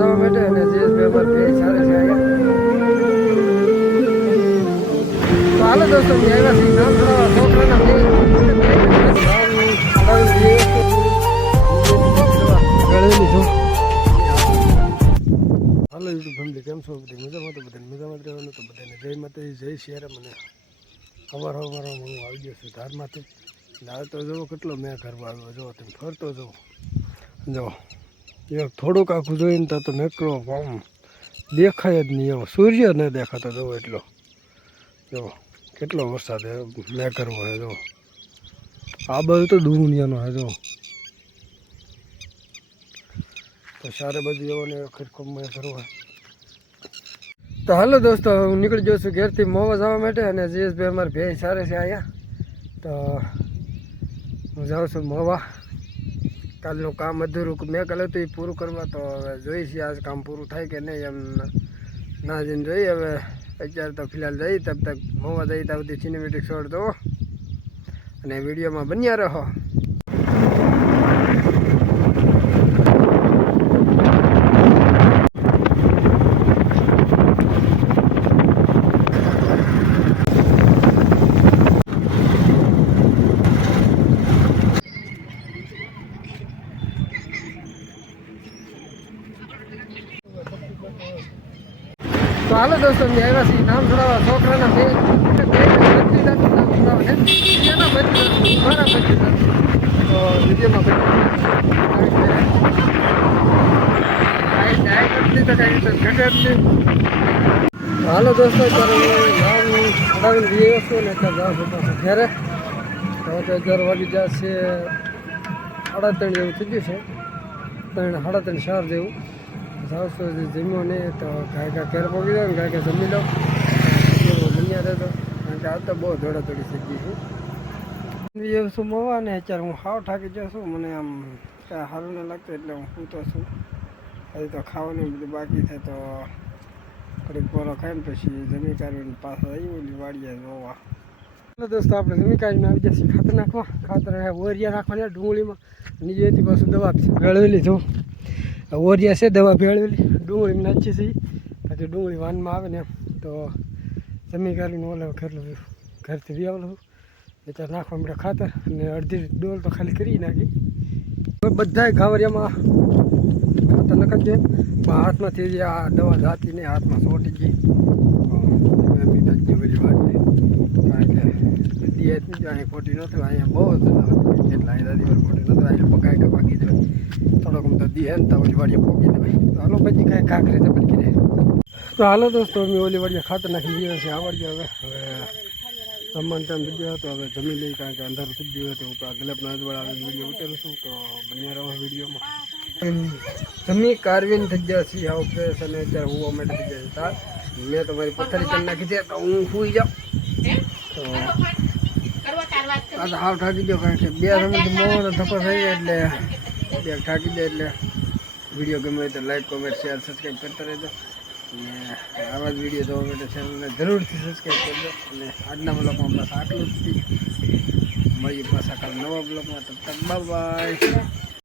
જવા માટે અને જયેશભાઈ અમારે બે સારા છે અહીંયા. તો દોસ્તો અમે આવ્યા નામ થોડા છોકરાના હાલો યુટ્યુબ ફેમિલી, કેમ છો? બધી મજામાં? તો બધાને મજામાં રહેવાનું બધાને જય માતાજી, જય શિયારામ મને. ખબર ખબર હું આવી ગયો છું ધારમાંથી. હાલ તો જુઓ કેટલો મેં ઘરમાં આવ્યો, જુઓ તમે ફરતો જુઓ. જો એક થોડુંક આખું જોઈને તો તો મેકરો આમ દેખાય જ નહીં એવો. સૂર્ય ન દેખાતો જુઓ એટલો. જો, કેટલો વરસાદ મેં કરવો હે, જો. આ બધું તો દુનિયાનો હે, જો. તો સારે બધું એવો ને ખરખો મેં કરવો હે. તો હાલો દોસ્તો, હું નીકળી જાઉં છું ઘેરથી મોવા જવા માટે અને જીએસભાઈ અમારે ભેય સારે છે અહીંયા. તો હું જાઉં છું મોવા. કાલનું કામ અધૂરું મેં કાલે હતું એ પૂરું કરવા તો હવે જોઈશ આજ કામ પૂરું થાય કે નહીં એમ ના જઈને જોઈએ. હવે અત્યારે તો ફિલહાલ જઈ તબ તક મોવા જઈ ત્યાં બધી સિનેમેટિક શોર્ટ દો અને વિડીયોમાં બન્યા રહો. તો હાલો દોસ્તો મેં આવ્યા છીએ નામ છોડાવવા છોકરાના બે. નામ છોડાવવા છે તો વિડીયોમાં હાલો દોસ્તો નામ છોડાવીને જઈએ અત્યારે છું ઘરે. તો અગિયાર વાગી જશે સાડા ત્રણ જેવું થઈ ગયું છે. ત્રણ, સાડા ત્રણ, ચાર જેવું. જાઉં છું જમ્યો નહીં તો કાંઈ કાંઈ ઘેર પગી દઉં ને કાંઈ કાંઈ જમી લઉં બન્યા રહેતો. કારણ કે આ તો બહુ દોડા દોડી ગઈ છું. એવું શું મવા ને અત્યારે હું હાવ થાકી જાઉં છું. મને આમ કાંઈ સારું ન લાગતું એટલે હું સૂતો છું. હજી તો ખાવાનું બધું બાકી છે તો થોડીક પોરો ખાઈને પછી જમી કાઢીને પાછા આવી ઓલી વાડીએ જોવા દોસ્તો, આપણે જમી કાઢીને આવી જશે ખાતર નાખવા. ખાતર ઓરિયા નાખવાના ડુંગળીમાં. નીચેથી પાછું દવા ગળવેલી છું ઓરિયા છે દવા ભેળવેલી, ડુંગળી નાચી છે પછી ડુંગળી વાનમાં આવે ને એમ, તો જમી કરીને ઓલે ઘર ઘરથી બી આવેલું એટલે નાખવા માટે ખાતર અને અડધી ડોલ તો ખાલી કરી નાખી. બધાય ઘાવરિયામાં ખાતર નખાઈ જાય પણ હાથમાંથી જે આ દવા જાતી નહીં હાથમાં સોટી ગઈ. બધી વાત કારણ કે દિયત નહીં અહીંયા ખોટી નહોતું અહીંયા બહુ જ એટલે અહીંયા દાદી ખોટી નહોતું અહીંયા પકાય કે પાકી દેવાય થોડોક આમ તો દીએ ને તો ઓલી વાડીએ પોકી દેવાય તો હાલો પછી કાંઈ કાંકરે તો પટકી દે તો હાલો દોસ્તો અમે ઓલી વાડીએ ખાતર નાખી દઈએ છે આ વાડીએ હવે હવે જમવાનું ટાઈમ થઈ ગયો હતો હવે જમી લઈ કારણ કે અંધારું થઈ ગયું હતું તો આ ગલેપના અજવાળા આવે વીડિયો ઉતારું છું તો બન્યા રહો વિડીયોમાં જમી કારવીને થઈ ગયા છીએ આવો ફ્રેશ અને અત્યારે હું માટે થઈ ગયા છે તાર મેં તો મારી પથ્થરી કરી નાખી છે તો હું સુઈ જાઉં તો આ તો હાવ થાકી ગયો કારણ કે બે સમયથી મોવાનો ધક્કો થઈ જાય એટલે બે થાકી જાય એટલે વીડિયો ગમે તો લાઈક કોમેન્ટ શેર સબસ્ક્રાઈબ કરતા રહેજો. અને આવા જ વીડિયો જોવા માટે ચેનલને જરૂરથી સબસ્ક્રાઈબ કરજો. અને આજના બ્લોગમાં બસ આટલું જ. મળીએ પાછા કાલ નવા બ્લોગમાં તો બાય